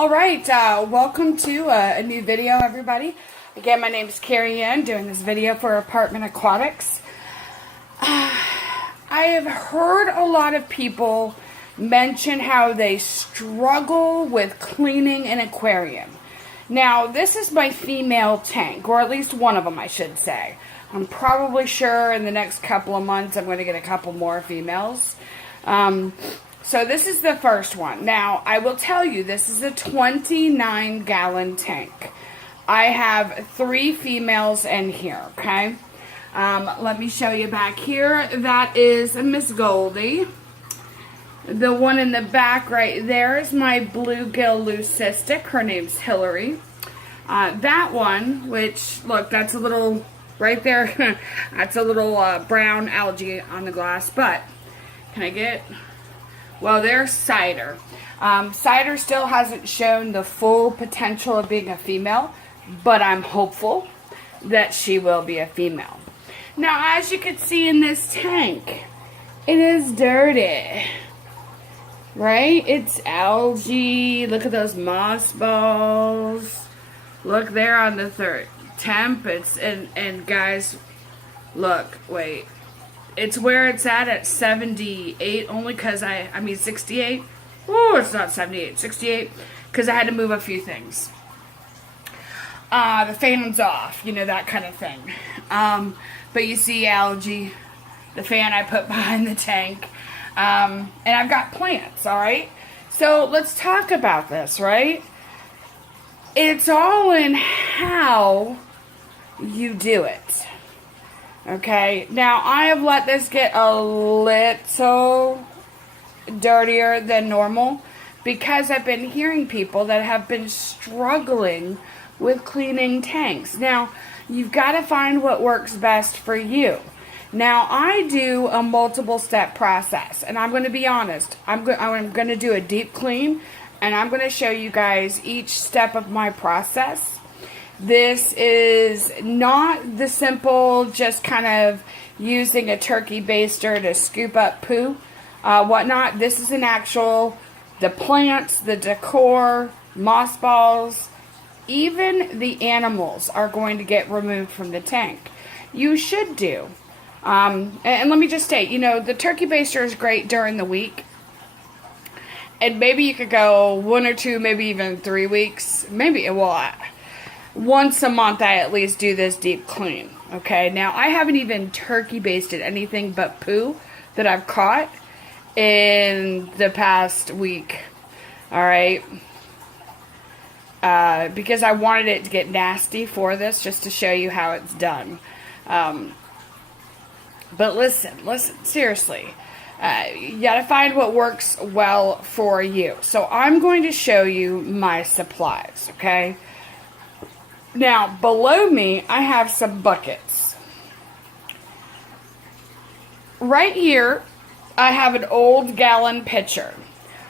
Alright, welcome to a new video, everybody. Again, my name is Carrie Ann, doing this video for Apartment Aquatics. I have heard a lot of people mention how they struggle with cleaning an aquarium. Now, this is my female tank, or at least one of them, I should say. I'm probably sure in the next couple of months I'm going to get a couple more females. So this is the first one. Now, I will tell you, this is a 29-gallon tank. I have 3 females in here, okay? Let me show you back here. That is Miss Goldie. The one in the back right there is my bluegill leucistic. Her name's Hillary. That one, which, look, that's a little, right there, that's a little brown algae on the glass. But, can I get... Well, there's Cider. Cider still hasn't shown the full potential of being a female, but I'm hopeful that she will be a female. Now, as you can see in this tank, it is dirty, right? It's algae. Look at those moss balls. Look there on the third temp. And guys, look, wait. It's where it's at 78, only because I mean 68. Oh, it's not 78, 68, because I had to move a few things. The fan's off, you know, that kind of thing. But you see algae, the fan I put behind the tank, and I've got plants, all right? So let's talk about this, right? It's all in how you do it. Okay, now I have let this get a little dirtier than normal because I've been hearing people that have been struggling with cleaning tanks. Now, you've got to find what works best for you. Now, I do a multiple step process, and I'm going to be honest. I'm going to do a deep clean, and I'm going to show you guys each step of my process. This is not the simple, just kind of using a turkey baster to scoop up poo, whatnot. This is an actual, the plants, the decor, moss balls, even the animals are going to get removed from the tank. You should do. And let me just state, you know, the turkey baster is great during the week. And maybe you could go 1 or 2, maybe even 3 weeks. Maybe, well, once a month I at least do this deep clean. Okay, now I haven't even turkey basted anything but poo that I've caught in the past week. Alright, because I wanted it to get nasty for this, just to show you how it's done. But listen, seriously. You gotta find what works well for you. So I'm going to show you my supplies, okay? Now, below me, I have some buckets. Right here, I have an old gallon pitcher.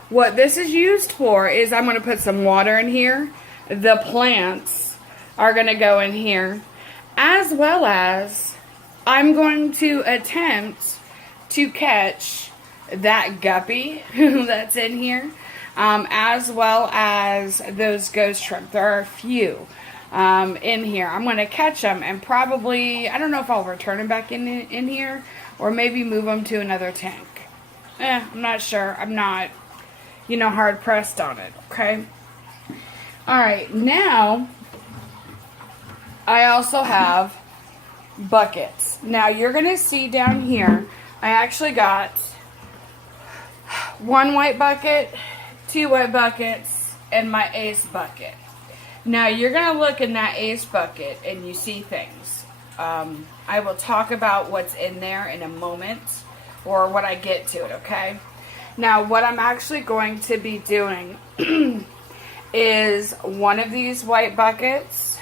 What this is used for is I'm going to put some water in here. The plants are going to go in here. As well as, I'm going to attempt to catch that guppy that's in here. As well as those ghost shrimp. There are a few. In here. I'm going to catch them and probably, I don't know if I'll return them back in here or maybe move them to another tank. I'm not sure. I'm not, you know, hard pressed on it. Okay. Alright, now I also have buckets. Now you're going to see down here, I actually got 1 white bucket, 2 white buckets, and my ace bucket. Now, you're going to look in that ace bucket and you see things. I will talk about what's in there in a moment or when I get to it, okay? Now, what I'm actually going to be doing is one of these white buckets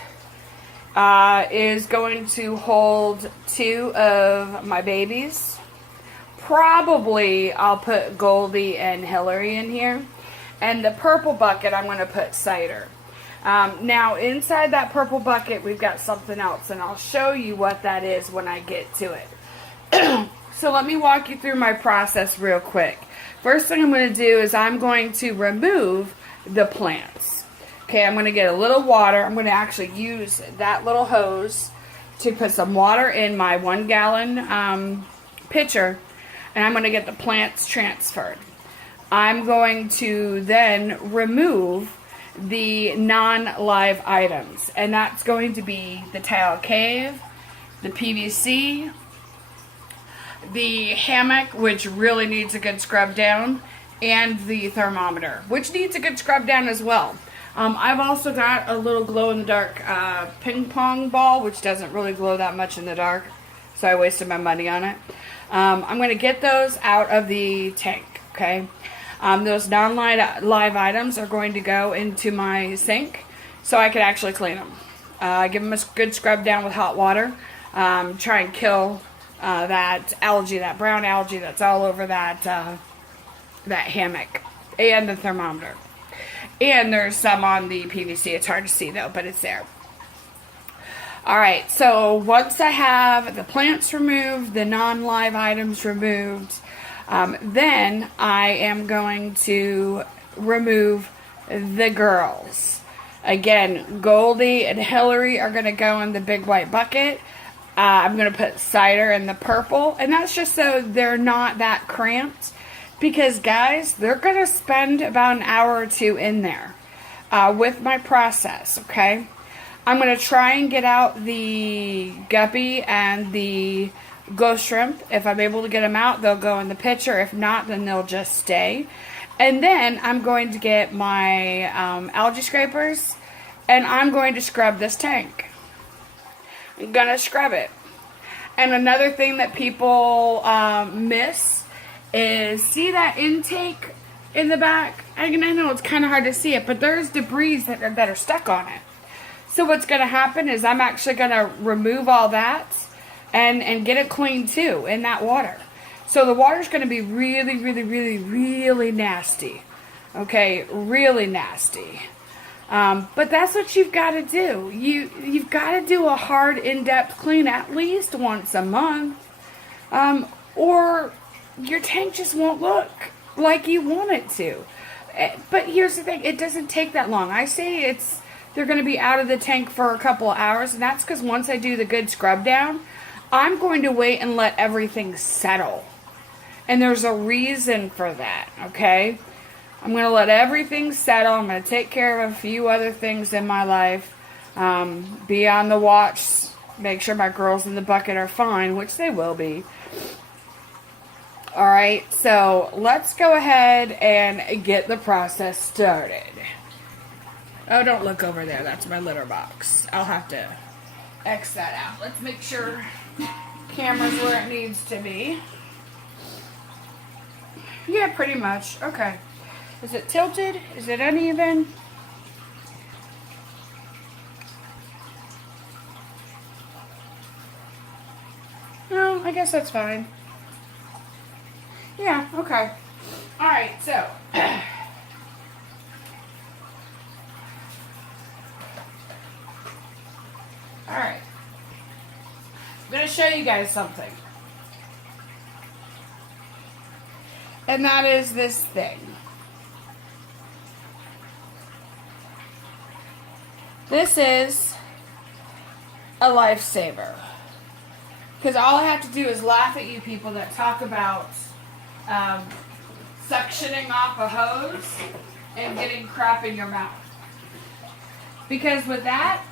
is going to hold 2 of my babies. Probably I'll put Goldie and Hillary in here. And the purple bucket, I'm going to put Cider. Now, inside that purple bucket, we've got something else, and I'll show you what that is when I get to it. So let me walk you through my process real quick. First thing I'm going to do is I'm going to remove the plants. Okay, I'm going to get a little water. I'm going to actually use that little hose to put some water in my 1 gallon pitcher, and I'm going to get the plants transferred. I'm going to then remove the non-live items, and that's going to be the tile cave, the PVC, the hammock, which really needs a good scrub down, and the thermometer, which needs a good scrub down as well. I've also got a little glow-in-the-dark ping pong ball, which doesn't really glow that much in the dark, so I wasted my money on it. I'm going to get those out of the tank, okay? Those non-live items are going to go into my sink so I can actually clean them. Give them a good scrub down with hot water. Try and kill that algae, that brown algae that's all over that hammock and the thermometer. And there's some on the PVC. It's hard to see though, but it's there. Alright, so once I have the plants removed, the non-live items removed, then I am going to remove the girls. Again, Goldie and Hillary are going to go in the big white bucket. I'm going to put cider in the purple, and that's just so they're not that cramped. Because, guys, they're going to spend about an hour or two in there with my process, okay? I'm going to try and get out the guppy and the ghost shrimp. If I'm able to get them out, they'll go in the pitcher. If not, then they'll just stay. And then I'm going to get my algae scrapers, and I'm going to scrub this tank. I'm going to scrub it. And another thing that people miss is, see that intake in the back? I know it's kind of hard to see it, but there's debris that are stuck on it. So what's going to happen is I'm actually going to remove all that and get it clean too in that water. So the water's going to be really, really, really, really nasty. Okay, really nasty. But that's what you've got to do. You've got to do a hard, in-depth clean at least once a month. Or your tank just won't look like you want it to. But here's the thing, it doesn't take that long. I say they're going to be out of the tank for a couple of hours, and that's because once I do the good scrub down, I'm going to wait and let everything settle. And there's a reason for that, okay? I'm going to let everything settle. I'm going to take care of a few other things in my life. Be on the watch. Make sure my girls in the bucket are fine, which they will be. Alright, so let's go ahead and get the process started. Oh, don't look over there. That's my litter box. I'll have to X that out. Let's make sure camera's where it needs to be. Yeah, pretty much. Okay. Is it tilted? Is it uneven? No, I guess that's fine. Yeah, okay. Alright, so. Alright. I'm going to show you guys something. And that is this thing. This is a lifesaver. Because all I have to do is laugh at you people that talk about suctioning off a hose and getting crap in your mouth. Because with that,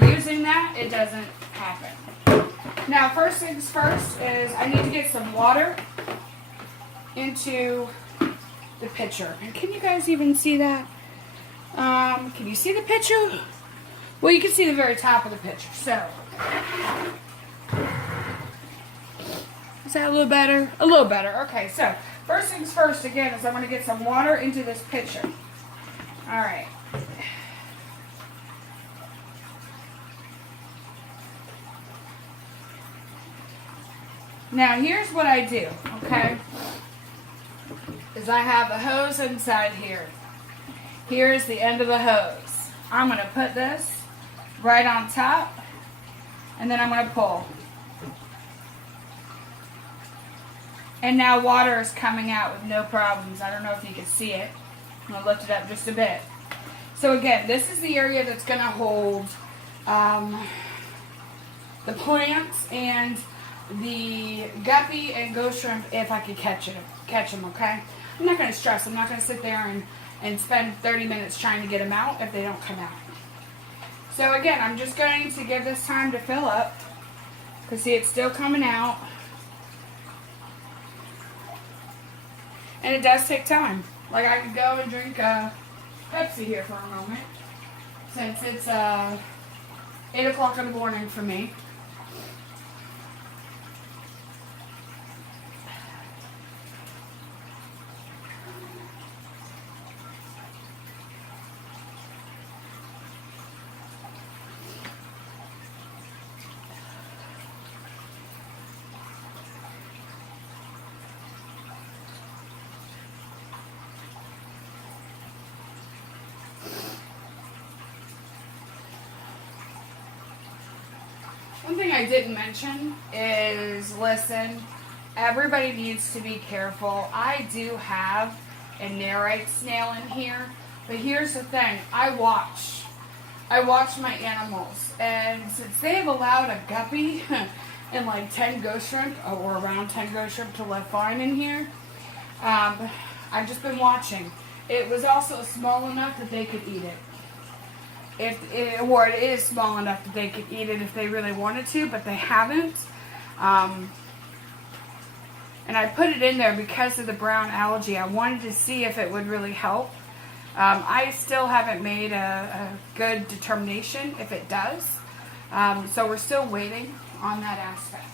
using that, it doesn't happen. Now, first things first is I need to get some water into the pitcher. And can you guys even see that? Can you see the pitcher? Well, you can see the very top of the pitcher. So, is that a little better? A little better. Okay, so first things first again is I'm going to get some water into this pitcher. All right. Now, here's what I do, okay? Is I have a hose inside here. Here's the end of the hose. I'm going to put this right on top, and then I'm going to pull. And now water is coming out with no problems. I don't know if you can see it. I'm going to lift it up just a bit. So again, this is the area that's going to hold the plants and the guppy and ghost shrimp if I could catch them, okay? I'm not going to stress. I'm not going to sit there and spend 30 minutes trying to get them out if they don't come out. So again, I'm just going to give this time to fill up. Because see, it's still coming out. And it does take time. Like I could go and drink Pepsi here for a moment. Since it's 8 o'clock in the morning for me. One thing I didn't mention is, listen, everybody needs to be careful. I do have a Nerite snail in here, but here's the thing. I watch my animals, and since they have allowed a guppy and like 10 ghost shrimp, or around 10 ghost shrimp to live fine in here, I've just been watching. It was also small enough that they could eat it. Or it is small enough that they could eat it if they really wanted to, but they haven't. And I put it in there because of the brown algae. I wanted to see if it would really help. I still haven't made a good determination if it does. So we're still waiting on that aspect.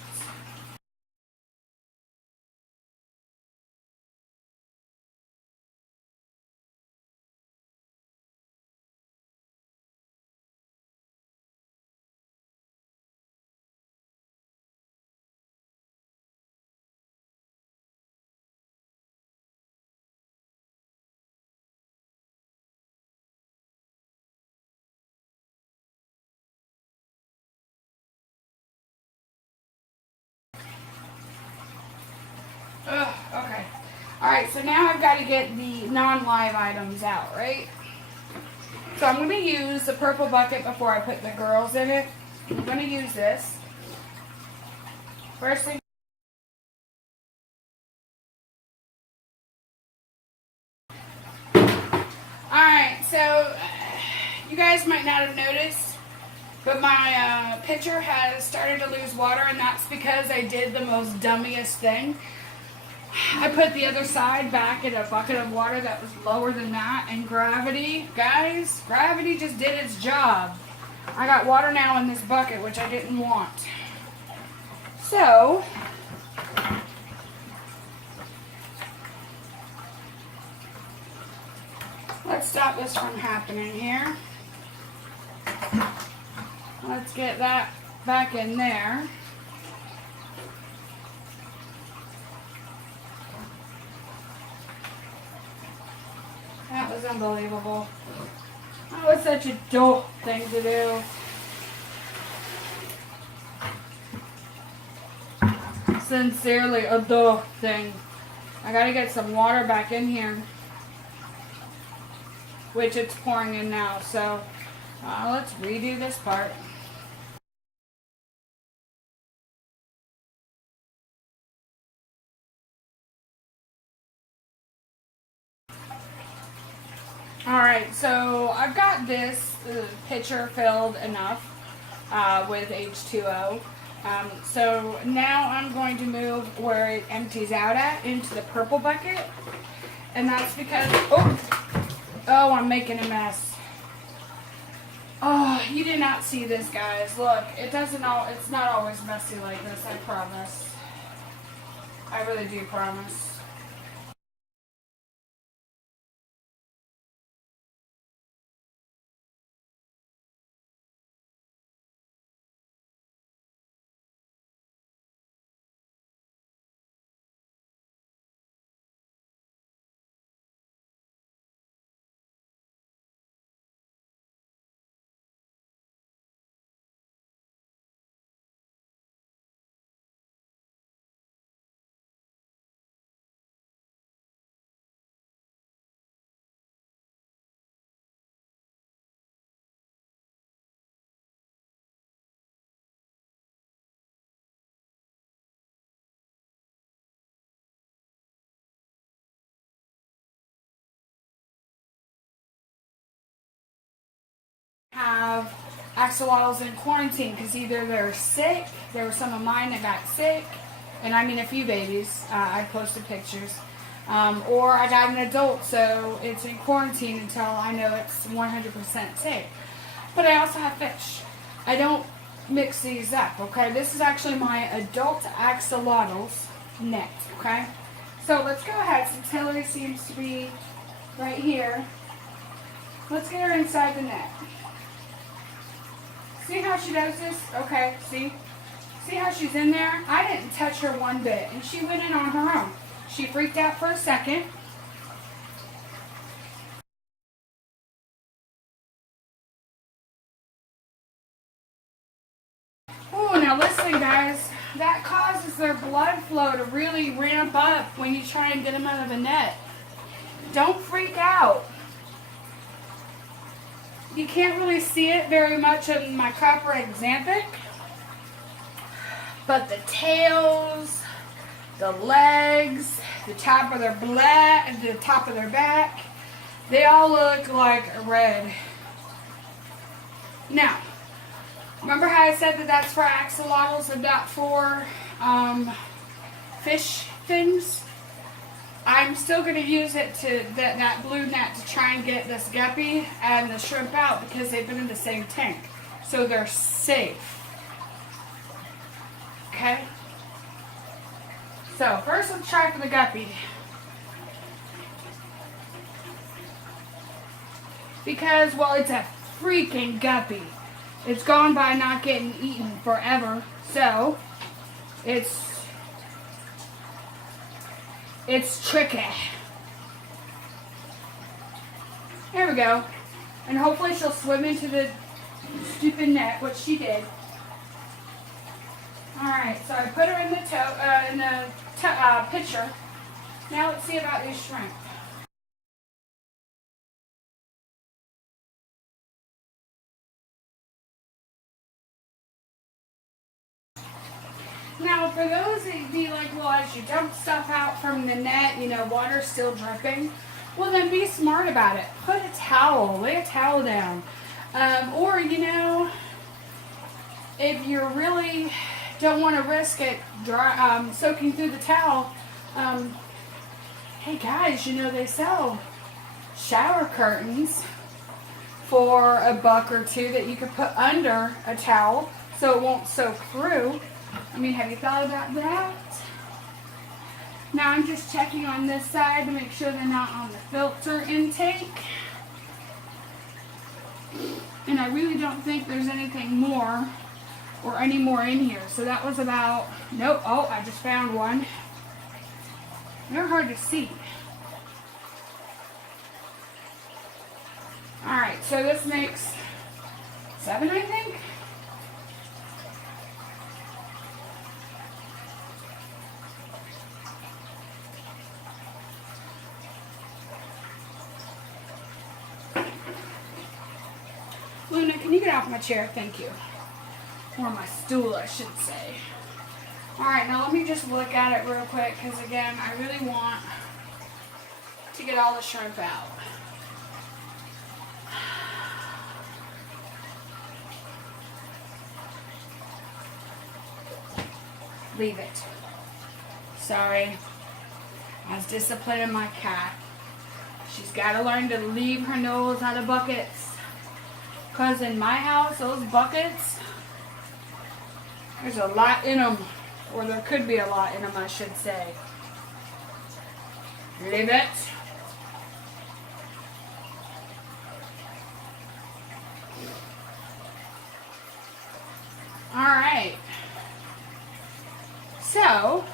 Ugh, okay. Alright, so now I've got to get the non-live items out, right? So I'm going to use the purple bucket before I put the girls in it. I'm going to use this. First thing. Alright, so you guys might not have noticed, but my pitcher has started to lose water, and that's because I did the most dummiest thing. I put the other side back in a bucket of water that was lower than that, and gravity, guys, gravity just did its job. I got water now in this bucket, which I didn't want. So, let's stop this from happening here. Let's get that back in there. That was unbelievable. That was such a dope thing to do. Sincerely, a dope thing. I gotta get some water back in here, which it's pouring in now. So let's redo this part. Alright, so I've got this pitcher filled enough with H2O. So now I'm going to move where it empties out at into the purple bucket. And that's because, oh, I'm making a mess. Oh, you did not see this, guys. Look, it's not always messy like this, I promise. I really do promise. have axolotls in quarantine because either they're sick, there were some of mine that got sick, and I mean a few babies, I posted pictures, or I got an adult, so it's in quarantine until I know it's 100% safe. But I also have fish. I don't mix these up, okay? This is actually my adult axolotls net, okay? So let's go ahead, since Hillary seems to be right here. Let's get her inside the net. See how she does this? Okay, see? See how she's in there? I didn't touch her one bit, and she went in on her own. She freaked out for a second. Oh, now listen, guys. That causes their blood flow to really ramp up when you try and get them out of a net. Don't freak out. You can't really see it very much in my copper xanthic, but the tails, the legs, the top of their back, they all look like red. Now, remember how I said that that's for axolotls and not for fish things? I'm still going to use it to that blue net to try and get this guppy and the shrimp out because they've been in the same tank. So they're safe. Okay? So first let's try for the guppy. Because, well, it's a freaking guppy. It's gone by not getting eaten forever. So it's tricky. There we go. And hopefully she'll swim into the stupid net, which she did. Alright, so I put her in the pitcher. Now let's see about these shrimp. Now, for those that be like, well, as you dump stuff out from the net, you know, water's still dripping, well, then be smart about it. Put a towel, lay a towel down. Or, you know, if you really don't want to risk it soaking through the towel, hey guys, you know, they sell shower curtains for $1 or $2 that you could put under a towel so it won't soak through. I mean, have you thought about that? Now I'm just checking on this side to make sure they're not on the filter intake. And I really don't think there's anything more or any more in here. So that was about, nope, oh, I just found one. They're hard to see. Alright, so this makes 7, I think. Luna, can you get off my chair? Thank you. Or my stool, I should say. Alright, now let me just look at it real quick, because again, I really want to get all the shrimp out. Leave it. Sorry. I was disciplining my cat. She's got to learn to leave her nose out of buckets. Because in my house, those buckets, there's a lot in them. Or there could be a lot in them, I should say. Leave it. Alright. So,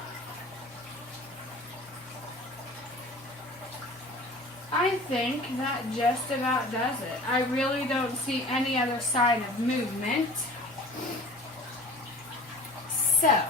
I think that just about does it. I really don't see any other sign of movement. So,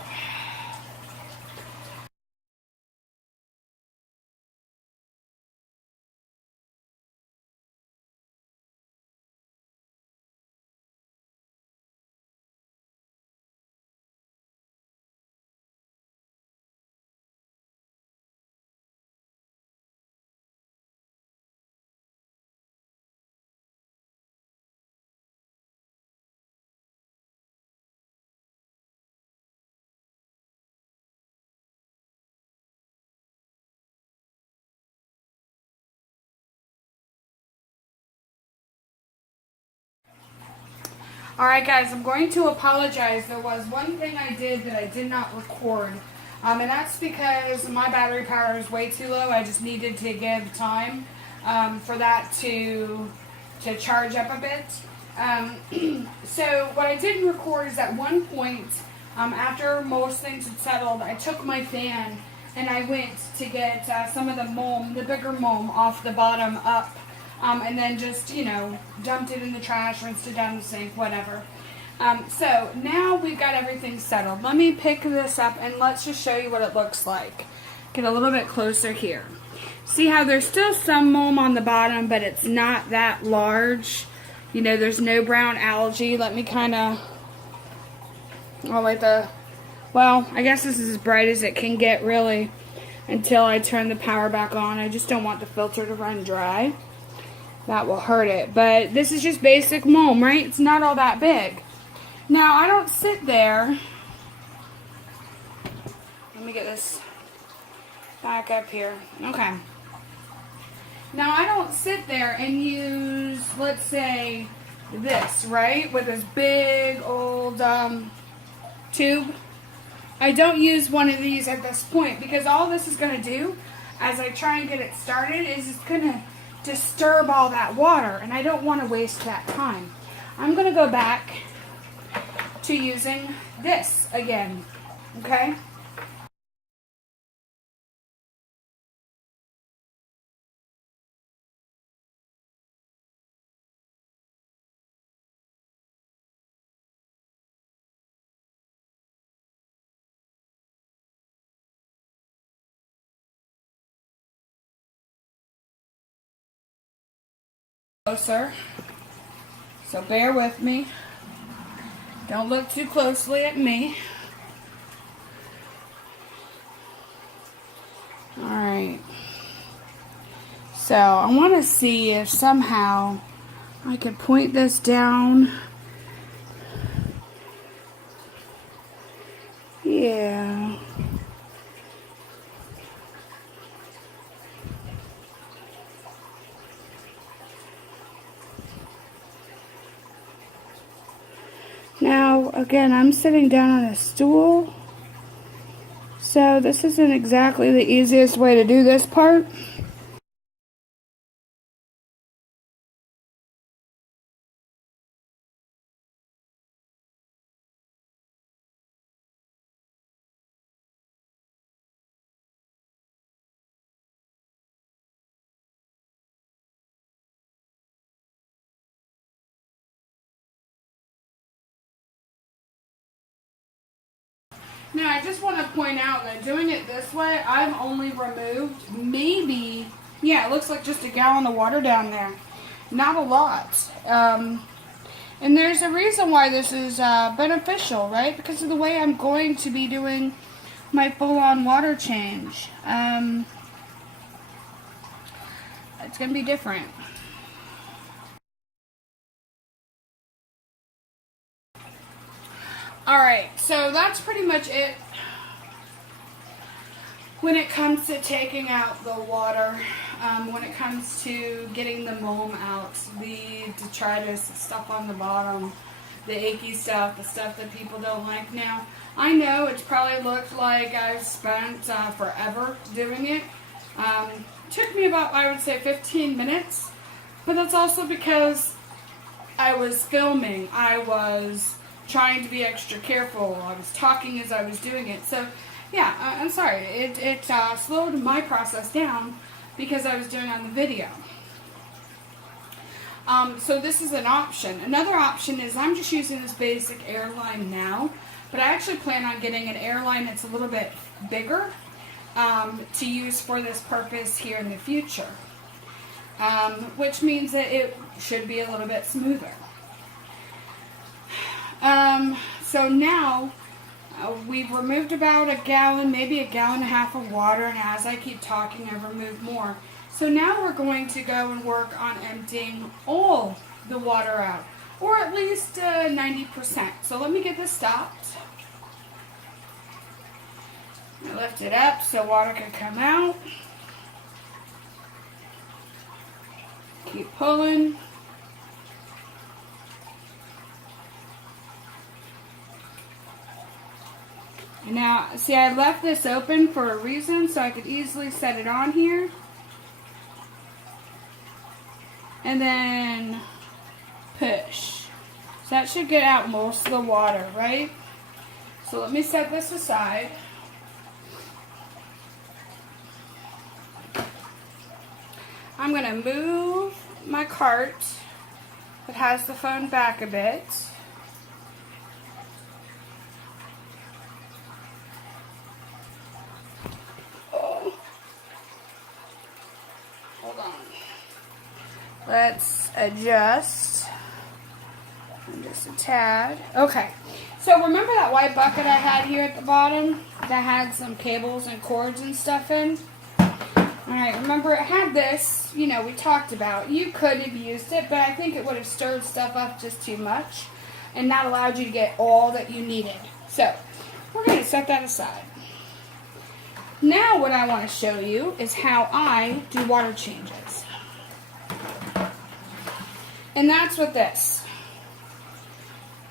Alright guys, I'm going to apologize. There was one thing I did that I did not record. And that's because my battery power is way too low. I just needed to give time for that to charge up a bit. So what I didn't record is at one point, after most things had settled, I took my fan and I went to get some of the mulm, the bigger mulm, off the bottom up. And then just, you know, dumped it in the trash, rinsed it down the sink, whatever. So now we've got everything settled. Let me pick this up and let's just show you what it looks like. Get a little bit closer here. See how there's still some mulm on the bottom, but it's not that large. You know, there's no brown algae. Let me kind of, well, I guess this is as bright as it can get really until I turn the power back on. I just don't want the filter to run dry. That will hurt it. But this is just basic mulm, right? It's not all that big. Now, I don't sit there. Let me get this back up here. Okay. Now, I don't sit there and use, let's say, this, right? With this big old tube. I don't use one of these at this point because all this is going to do as I try and get it started is it's going to disturb all that water, and I don't want to waste that time. I'm going to go back to using this again, okay? Closer, so bear with me. Don't look too closely at me. Alright, so I want to see if somehow I could point this down. Yeah. Now, again, I'm sitting down on a stool, so this isn't exactly the easiest way to do this part. Now, I just want to point out that doing it this way, I've only removed maybe, yeah, it looks like just a gallon of water down there. Not a lot. And there's a reason why this is beneficial, right? Because of the way I'm going to be doing my full-on water change. It's going to be different. Alright, so that's pretty much it when it comes to taking out the water, when it comes to getting the mulm out, the detritus, the stuff on the bottom, the achy stuff, the stuff that people don't like. Now, I know it's probably looked like I've spent forever doing it. Took me about, I would say, 15 minutes, but that's also because I was filming. I was trying to be extra careful. I was talking as I was doing it. So, yeah, I'm sorry. It slowed my process down because I was doing it on the video. So this is an option. Another option is I'm just using this basic airline now, but I actually plan on getting an airline that's a little bit bigger to use for this purpose here in the future, which means that it should be a little bit smoother. So now we've removed about a gallon, maybe a gallon and a half of water, and as I keep talking, I've removed more. So now we're going to go and work on emptying all the water out, or at least 90%. So let me get this stopped. I lift it up so water can come out. Keep pulling. And now, see, I left this open for a reason, so I could easily set it on here. And then push. So that should get out most of the water, right? So let me set this aside. I'm going to move my cart that has the phone back a bit. Oh. Hold on. Let's adjust. Just a tad. Okay. So remember that white bucket I had here at the bottom that had some cables and cords and stuff in? Alright, remember it had this, you know, we talked about. You could have used it, but I think it would have stirred stuff up just too much and not allowed you to get all that you needed. So, we're going to set that aside. Now what I want to show you is how I do water changes. And that's with this.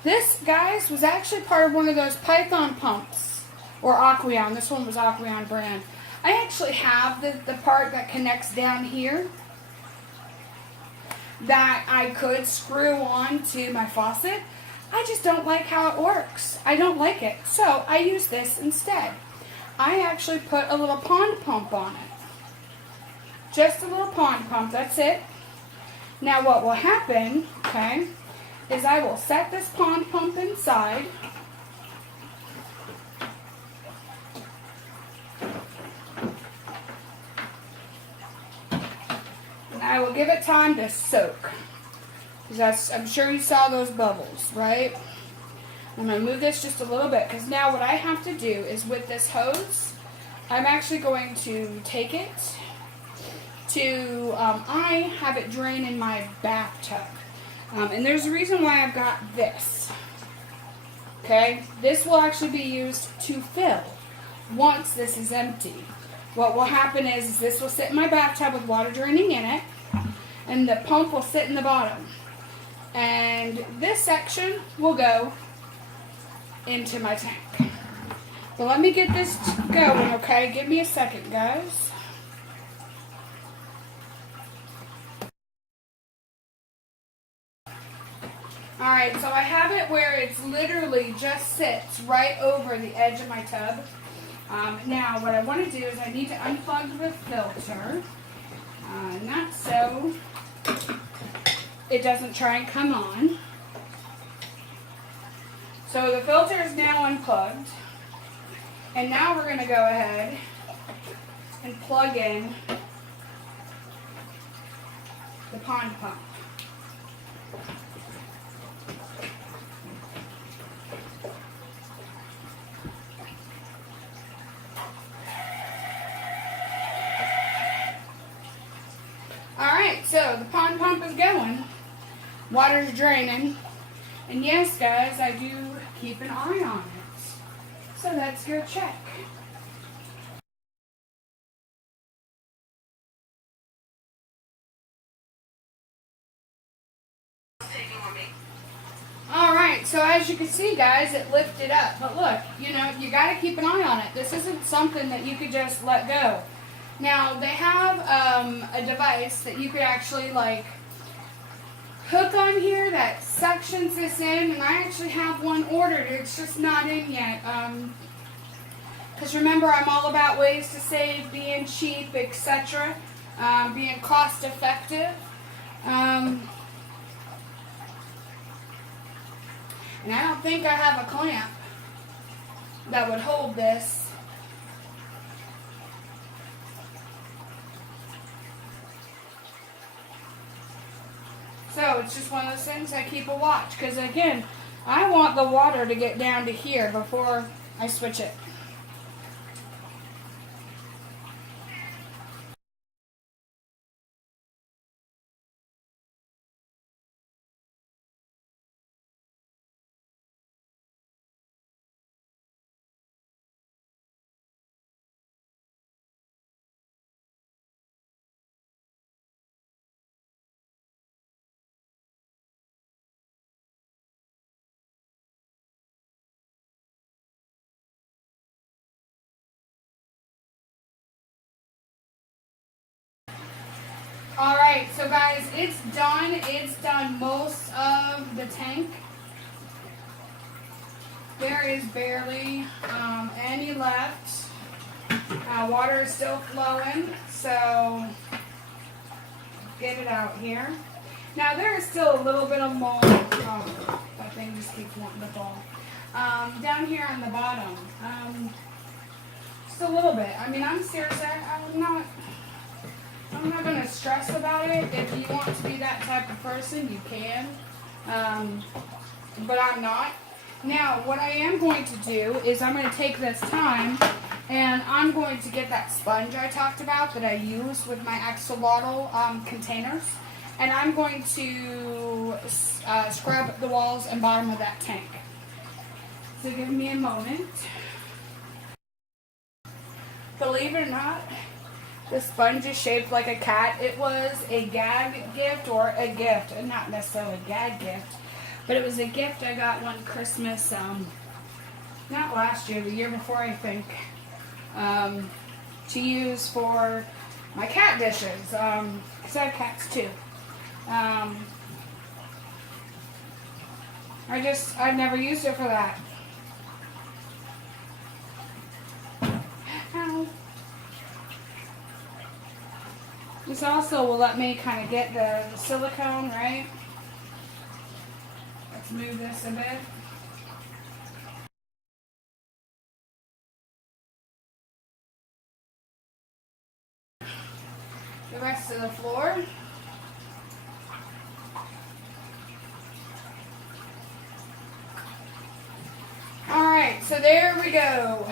This, guys, was actually part of one of those Python pumps, or Aquarium. This one was Aquarium brand. I actually have the part that connects down here that I could screw on to my faucet. I just don't like how it works. I don't like it. So I use this instead. I actually put a little pond pump on it. Just a little pond pump, that's it. Now what will happen, okay, is I will set this pond pump inside. And I will give it time to soak. Because I'm sure you saw those bubbles, right? I'm going to move this just a little bit because now what I have to do is with this hose, I'm actually going to take it to, I have it drain in my bathtub. And there's a reason why I've got this. Okay? This will actually be used to fill once this is empty. What will happen is this will sit in my bathtub with water draining in it, and the pump will sit in the bottom. And this section will go into my tank. But let me get this going, okay? Give me a second, guys. Alright, so I have it where it's literally just sits right over the edge of my tub. Now, what I want to do is I need to unplug the filter. Not so it doesn't try and come on. So the filter is now unplugged. And now we're going to go ahead and plug in the pond pump. Alright, so the pond pump is going. Water's draining. And yes, guys, I do keep an eye on it. So let's go check. Alright, so as you can see, guys, it lifted up. But look, you know, you got to keep an eye on it. This isn't something that you could just let go. Now, they have a device that you could actually, like, hook on here that suctions this in, and I actually have one ordered. It's just not in yet. Because remember, I'm all about ways to save, being cheap, etc., being cost effective. And I don't think I have a clamp that would hold this. So it's just one of those things I keep a watch. Because again, I want the water to get down to here before I switch it. Alright, so guys, it's done. It's done most of the tank. There is barely any left. Water is still flowing, so get it out here. Now there is still a little bit of mold. Oh, that thing just keeps wanting to fall. Down here on the bottom. Just a little bit. I mean, I'm serious. I'm not going to stress about it. If you want to be that type of person, you can. But I'm not. Now, what I am going to do is I'm going to take this time and I'm going to get that sponge I talked about that I use with my axolotl containers. And I'm going to scrub the walls and bottom of that tank. So give me a moment. Believe it or not, the sponge is shaped like a cat. It was a gag gift or a gift, not necessarily a gag gift, but it was a gift I got one Christmas, not last year, the year before I think, to use for my cat dishes, because I have cats too. I've never used it for that. Ow. This also will let me kind of get the silicone, right? Let's move this a bit. The rest of the floor. Alright, so there we go.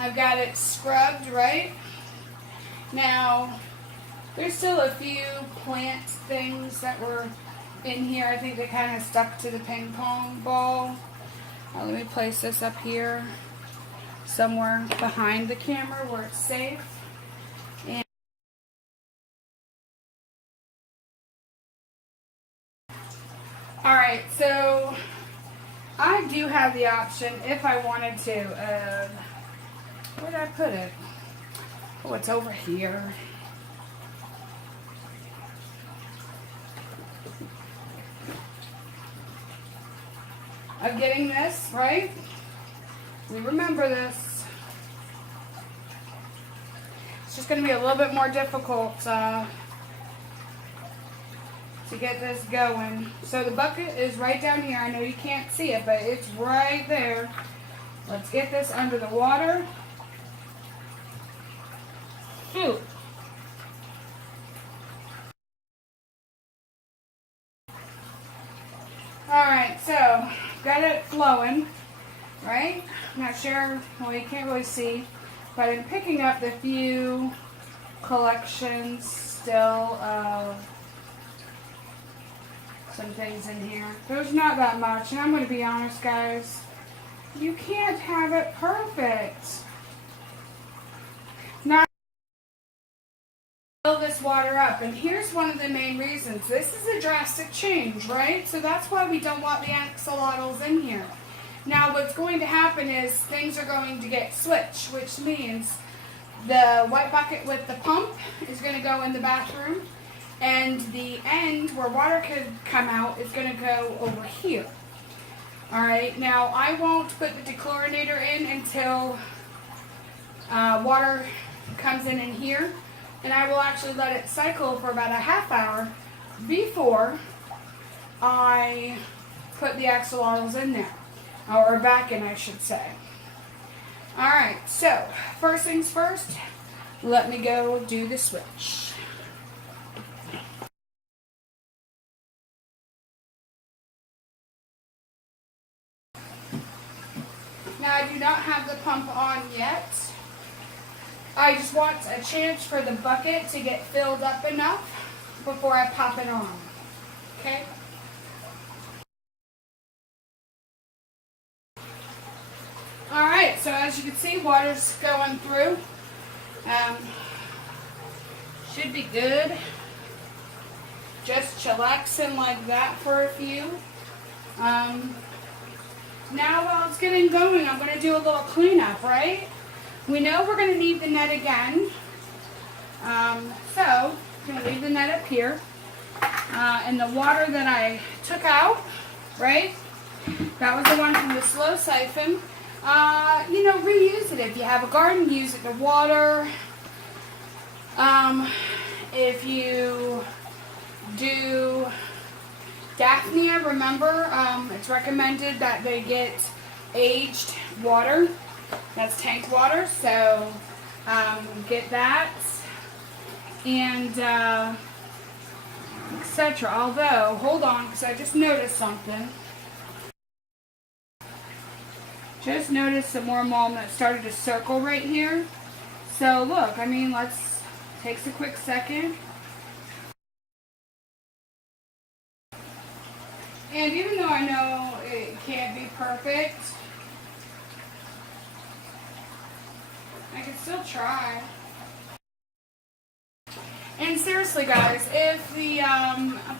I've got it scrubbed, right? Now, there's still a few plant things that were in here. I think they kind of stuck to the ping pong ball. Let me place this up here somewhere behind the camera where it's safe. And alright, so I do have the option if I wanted to. Where did I put it? Oh, it's over here. Of getting this, right? We remember this. It's just going to be a little bit more difficult to get this going. So the bucket is right down here. I know you can't see it, but it's right there. Let's get this under the water. Phew. Alright, so got it flowing, right? Not sure, well, you can't really see, but I'm picking up the few collections still of some things in here. There's not that much, and I'm going to be honest, guys, you can't have it perfect. Now, fill this water up, and here's one of the main reasons. This is a drastic change, right? So that's why we don't want the axolotls in here. Now what's going to happen is things are going to get switched, which means the white bucket with the pump is going to go in the bathroom, and the end where water could come out is going to go over here. Alright, now I won't put the dechlorinator in until water comes in here. And I will actually let it cycle for about a half hour before I put the axolotls in there. Or back in, I should say. Alright, so first things first, let me go do the switch. Now I do not have the pump on yet. I just want a chance for the bucket to get filled up enough before I pop it on. Okay? Alright, so as you can see, water's going through. Should be good. Just chillaxing like that for a few. Now while it's getting going, I'm going to do a little cleanup, right? We know we're going to need the net again. So, I'm going to leave the net up here. And the water that I took out, right? That was the one from the slow siphon. You know, reuse it. If you have a garden, use it to water. If you do Daphnia, remember, it's recommended that they get aged water. That's tank water, so get that. And etc. Although, hold on, because I just noticed something. Just noticed some more mulm that started to circle right here. So look, I mean, takes a quick second. And even though I know it can't be perfect, I can still try. And seriously, guys, if the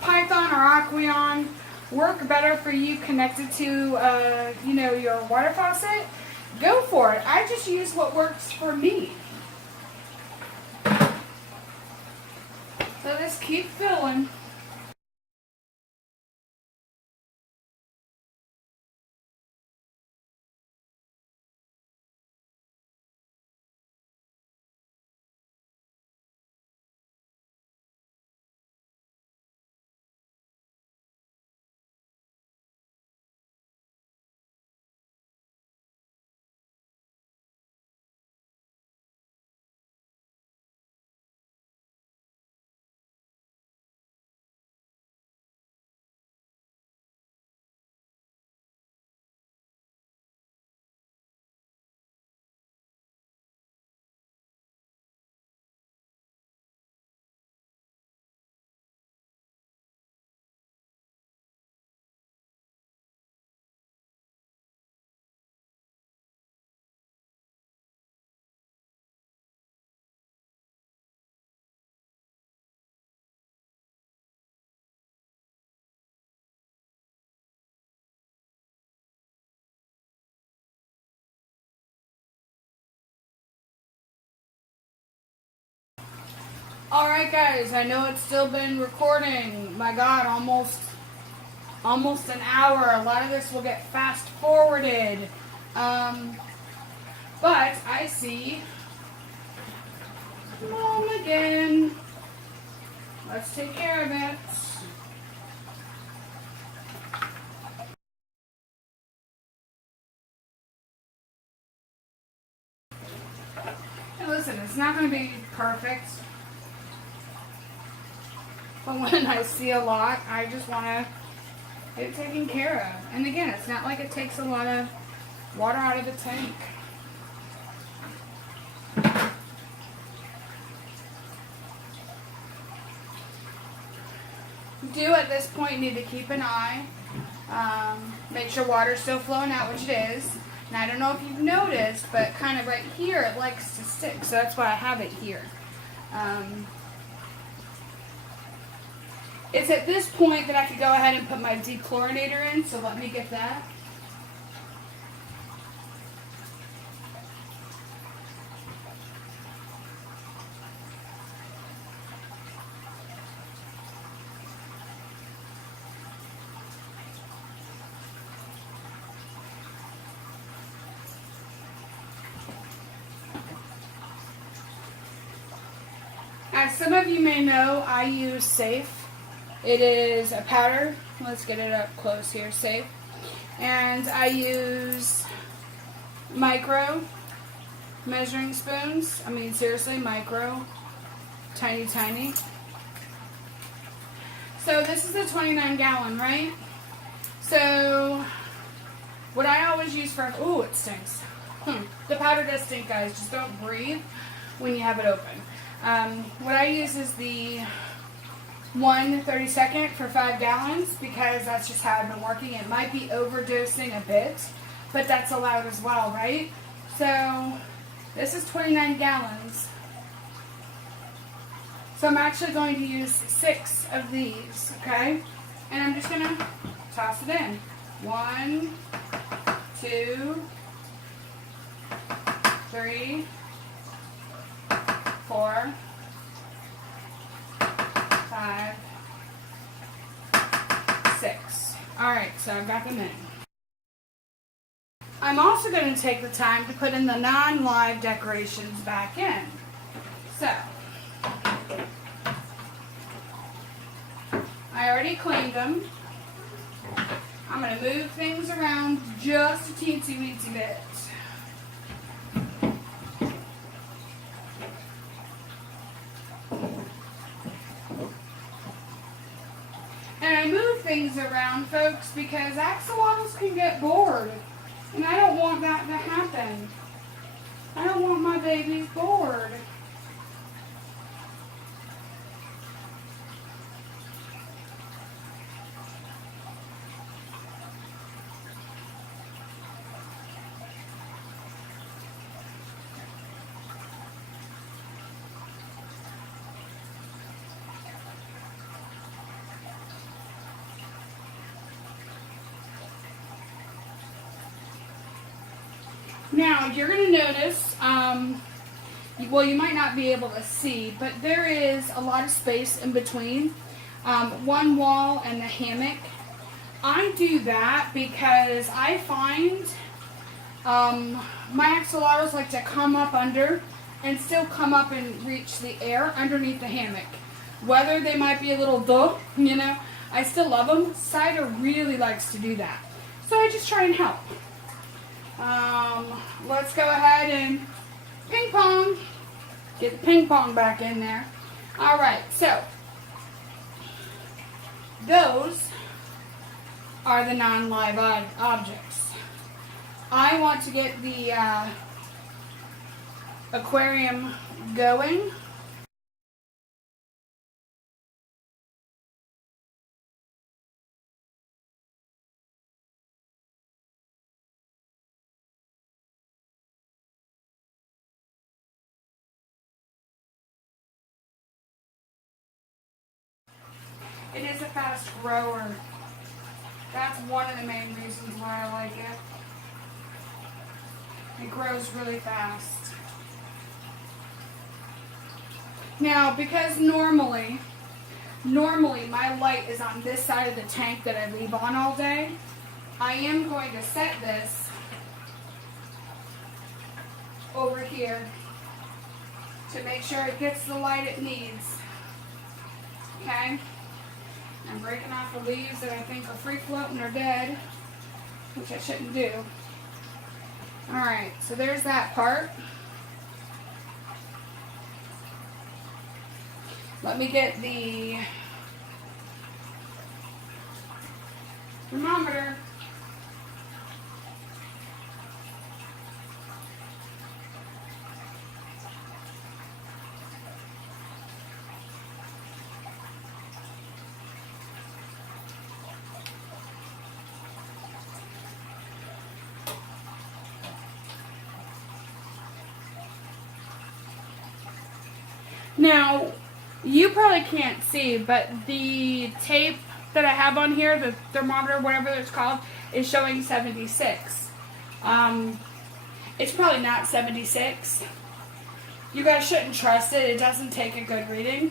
Python or Aquarium work better for you connected to, you know, your water faucet, go for it. I just use what works for me. So just keep filling. Alright guys, I know it's still been recording. My God, almost an hour. A lot of this will get fast forwarded. But I see Mom again. Let's take care of it. And listen, it's not going to be perfect. But when I see a lot, I just want to get it taken care of. And again, it's not like it takes a lot of water out of the tank. You do at this point need to keep an eye. Make sure water's still flowing out, which it is. And I don't know if you've noticed, but kind of right here it likes to stick. So that's why I have it here. It's at this point that I could go ahead and put my dechlorinator in, so let me get that. As some of you may know, I use Safe. It is a powder. Let's get it up close here. Safe. And I use micro measuring spoons. I mean, seriously, micro. Tiny, tiny. So this is a 29-gallon, right? So what I always use for... Ooh, it stinks. The powder does stink, guys. Just don't breathe when you have it open. What I use is the 1/32 for 5 gallons because that's just how I've been working. It might be overdosing a bit, but that's allowed as well, right? So this is 29 gallons. So I'm actually going to use 6 of these, okay? And I'm just going to toss it in. 1, 2, 3, 4, 5, 6. Alright, so I've got them in. I'm also going to take the time to put in the non-live decorations back in. So, I already cleaned them. I'm going to move things around just a teensy weensy bit. And I move things around, folks, because axolotls can get bored. And I don't want that to happen. I don't want my babies bored. Now, you're going to notice, well, you might not be able to see, but there is a lot of space in between one wall and the hammock. I do that because I find my axolotls like to come up under and still come up and reach the air underneath the hammock. Whether they might be a little dull, you know, I still love them. Cider really likes to do that. So I just try and help. Let's go ahead and ping pong. Get the ping pong back in there. Alright, so those are the non-live objects. I want to get the aquarium going. It is a fast grower. That's one of the main reasons why I like it. It grows really fast. Now, because normally my light is on this side of the tank that I leave on all day, I am going to set this over here to make sure it gets the light it needs. Okay? I'm breaking off the leaves that I think are free floating or dead, which I shouldn't do. Alright, so there's that part. Let me get the thermometer. Now, you probably can't see, but the tape that I have on here, the thermometer, whatever it's called, is showing 76. It's probably not 76. You guys shouldn't trust it. It doesn't take a good reading.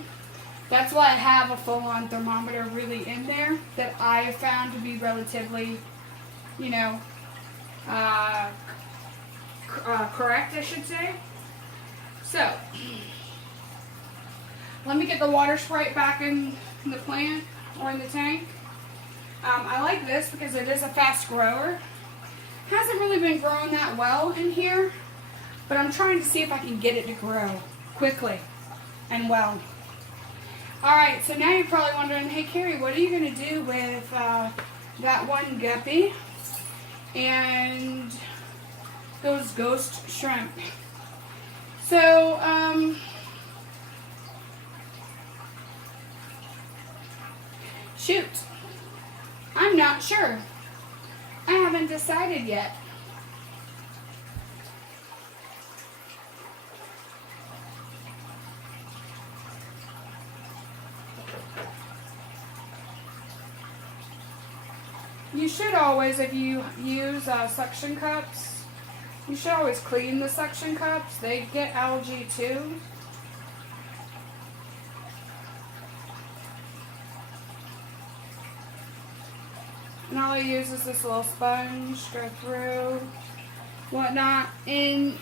That's why I have a full-on thermometer really in there that I found to be relatively, you know, correct, I should say. So, let me get the water sprite back in the plant or in the tank. I like this because it is a fast grower. Hasn't really been growing that well in here, but I'm trying to see if I can get it to grow quickly and well. Alright, so now you're probably wondering, hey Carrie, what are you going to do with that one guppy and those ghost shrimp? So, shoot, I'm not sure. I haven't decided yet. You should always, if you use suction cups, You should always clean the suction cups. They get algae too. And all I use is this little sponge, go through, whatnot. And,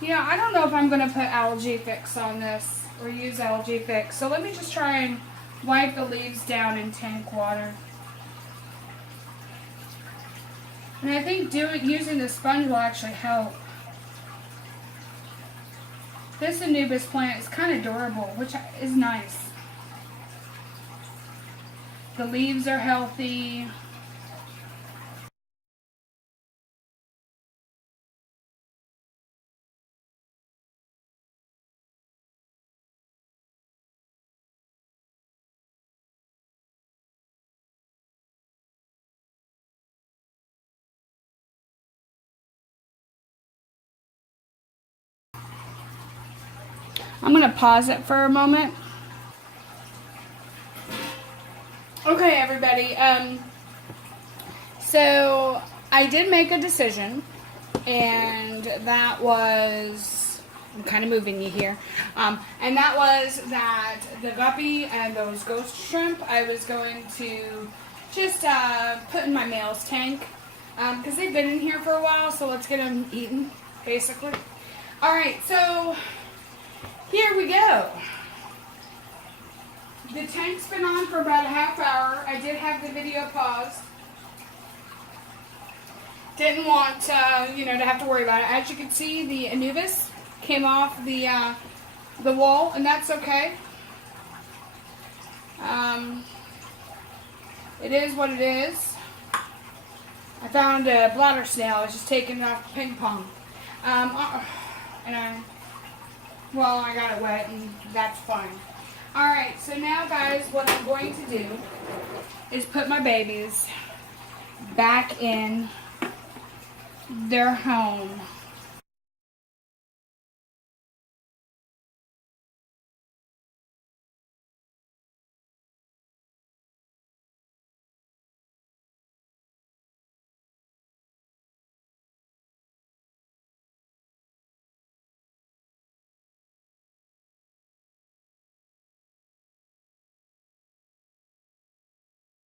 you know, I don't know if I'm going to put algae fix on this or use algae fix. So let me just try and wipe the leaves down in tank water. And I think using the sponge will actually help. This Anubis plant is kind of durable, which is nice. The leaves are healthy. I'm going to pause it for a moment. Okay, everybody. So I did make a decision, and that was, I'm kind of moving you here, and that was that the guppy and those ghost shrimp I was going to just put in my male's tank, because they've been in here for a while, so let's get them eaten, basically. Alright, so here we go. The tank's been on for about a half hour. I did have the video paused. Didn't want, you know, to have to worry about it. As you can see, the Anubis came off the wall, and that's okay. It is what it is. I found a bladder snail. I was just taking it off the ping pong. And I got it wet, and that's fine. Alright, so now, guys, what I'm going to do is put my babies back in their home.